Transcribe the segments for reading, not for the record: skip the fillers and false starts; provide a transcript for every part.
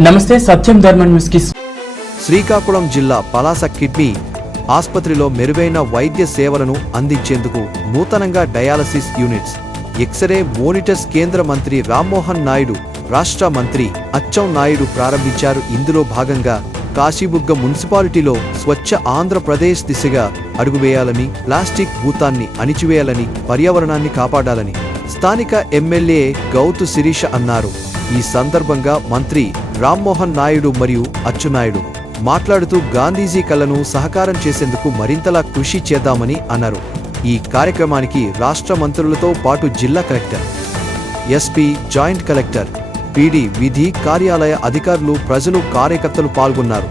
నమస్తే సత్యం ధర్మ న్యూస్ కి శ్రీకాకుళం జిల్లా పలాస కిడ్నీ ఆసుపత్రిలో మెరుగైన వైద్య సేవలను అందించేందుకు నూతనంగా డయాలసిస్ యూనిట్స్, ఎక్స్రే మోనిటర్స్ కేంద్ర మంత్రి రామ్మోహన్ నాయుడు, రాష్ట్ర మంత్రి అచ్చం నాయుడు ప్రారంభించారు. ఇందులో భాగంగా కాశీబుగ్గ మున్సిపాలిటీలో స్వచ్ఛ ఆంధ్రప్రదేశ్ దిశగా అడుగువేయాలని, ప్లాస్టిక్ భూతాన్ని అణిచివేయాలని, పర్యావరణాన్ని కాపాడాలని స్థానిక ఎమ్మెల్యే గౌతు శిరీష అన్నారు. ఈ సందర్భంగా మంత్రి రామ్మోహన్ నాయుడు మరియు అచ్చునాయుడు మాట్లాడుతూ గాంధీజీ కలను సహకారం చేసేందుకు మరింతలా కృషి చేద్దామని అన్నారు. ఈ కార్యక్రమానికి రాష్ట్ర మంత్రులతో పాటు జిల్లా collector, SP, joint collector, PD, విధి కార్యాలయ అధికారులు, ప్రజలు, కార్యకర్తలు పాల్గొన్నారు.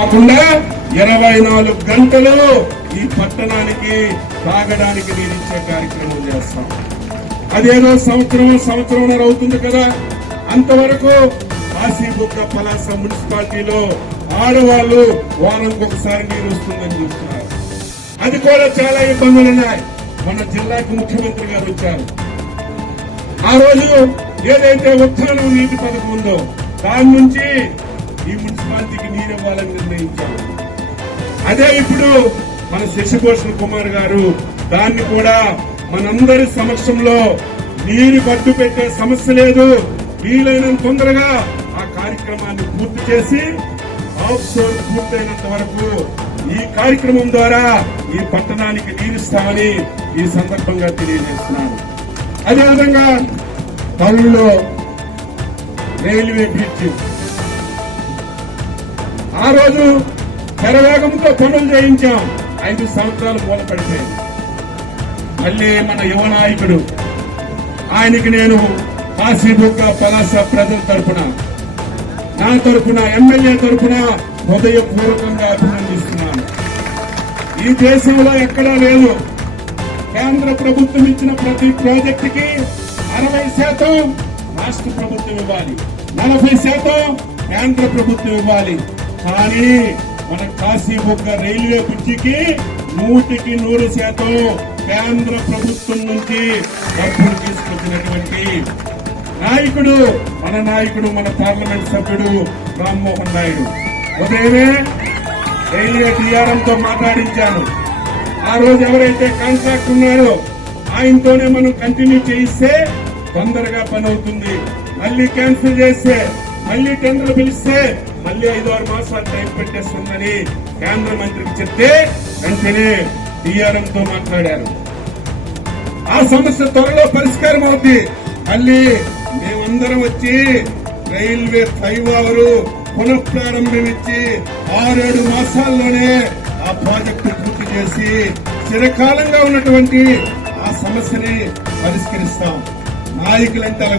కాకుండా 24 గంటలు ఈ పట్టణానికి తాగడానికి నీరిచ్చే కార్యక్రమం చేస్తాం. అదేదో సంవత్సరంన్నర అవుతుంది కదా. అంతవరకు కాశీబుగ్గ పలాస మున్సిపాలిటీలో ఆడవాళ్లు వారానికి ఒకసారి నీరు వస్తుందని చూస్తున్నారు. అది కూడా చాలా ఇబ్బందులున్నాయి. మన జిల్లాకు ముఖ్యమంత్రి గారు వచ్చారు. ఆ రోజు ఏదైతే ఉత్థానం నీటి పథకం ఉందో దాని నుంచి ఈ మున్సిపాలిటీకి నీరు ఇవ్వాలని నిర్ణయించారు. అదే ఇప్పుడు మన శశిభూషణ్ కుమార్ గారు దాన్ని కూడా మనందరి సమక్షంలో నీరు పట్టు పెట్టే సమస్య లేదు, వీలైనంత తొందరగా ఆ కార్యక్రమాన్ని పూర్తి చేసి ఆఫ్షోర్ పూర్తయినంత వరకు ఈ కార్యక్రమం ద్వారా ఈ పట్టణానికి నీరుస్తామని ఈ సందర్భంగా తెలియజేస్తున్నాను. అదేవిధంగా టౌన్లో రైల్వే బ్రిడ్జ్ ఆ రోజు శరవేగంతో పనులు చేయించాం. 5 సంవత్సరాలు మూలపడిపోయింది. మళ్ళీ మన యువ నాయకుడు, ఆయనకి నేను కాశీబుగ్గ పలాస ప్రజల తరఫున, నా తరఫున, ఎమ్మెల్యే తరఫున హృదయపూర్వకంగా అభినందిస్తున్నాను. ఈ దేశంలో ఎక్కడా లేదు. కేంద్ర ప్రభుత్వం ఇచ్చిన ప్రతి ప్రాజెక్టుకి 60% రాష్ట్ర ప్రభుత్వం ఇవ్వాలి, 40% కేంద్ర ప్రభుత్వం ఇవ్వాలి. కానీ మన కాశీబుగ్గ రైల్వే బ్రిడ్జికి 100% కేంద్ర ప్రభుత్వం నుంచి డబ్బులు తీసుకొచ్చినటువంటి నాయకుడు మన పార్లమెంట్ సభ్యుడు రామ్మోహన్ నాయుడు. ఉదయమే రైల్వే టీఆర్ఎంతో మాట్లాడించాను. ఆ రోజు ఎవరైతే కాంట్రాక్ట్ ఉన్నారో ఆయనతోనే మనం కంటిన్యూ చేయిస్తే తొందరగా పని అవుతుంది. మళ్ళీ క్యాన్సిల్ చేస్తే, మళ్ళీ టెండర్ పిలిస్తే మళ్ళీ 5-6 మాసాలు టైం పెట్టేస్తుందని కేంద్ర మంత్రికి చెప్తే వెంటనే టీఆర్ఎంతో మాట్లాడారు. ఆ సమస్య త్వరలో పరిష్కారం అవుతుంది. మళ్ళీ మేమందరం వచ్చి రైల్వే ఫ్లైఓవర్ పునఃప్రారంభించి 6-7 మాసాల్లోనే ఆ ప్రాజెక్టు పూర్తి చేసి చిరకాలంగా ఉన్నటువంటి ఆ సమస్యని పరిష్కరిస్తాం. నాయకులంటే అలా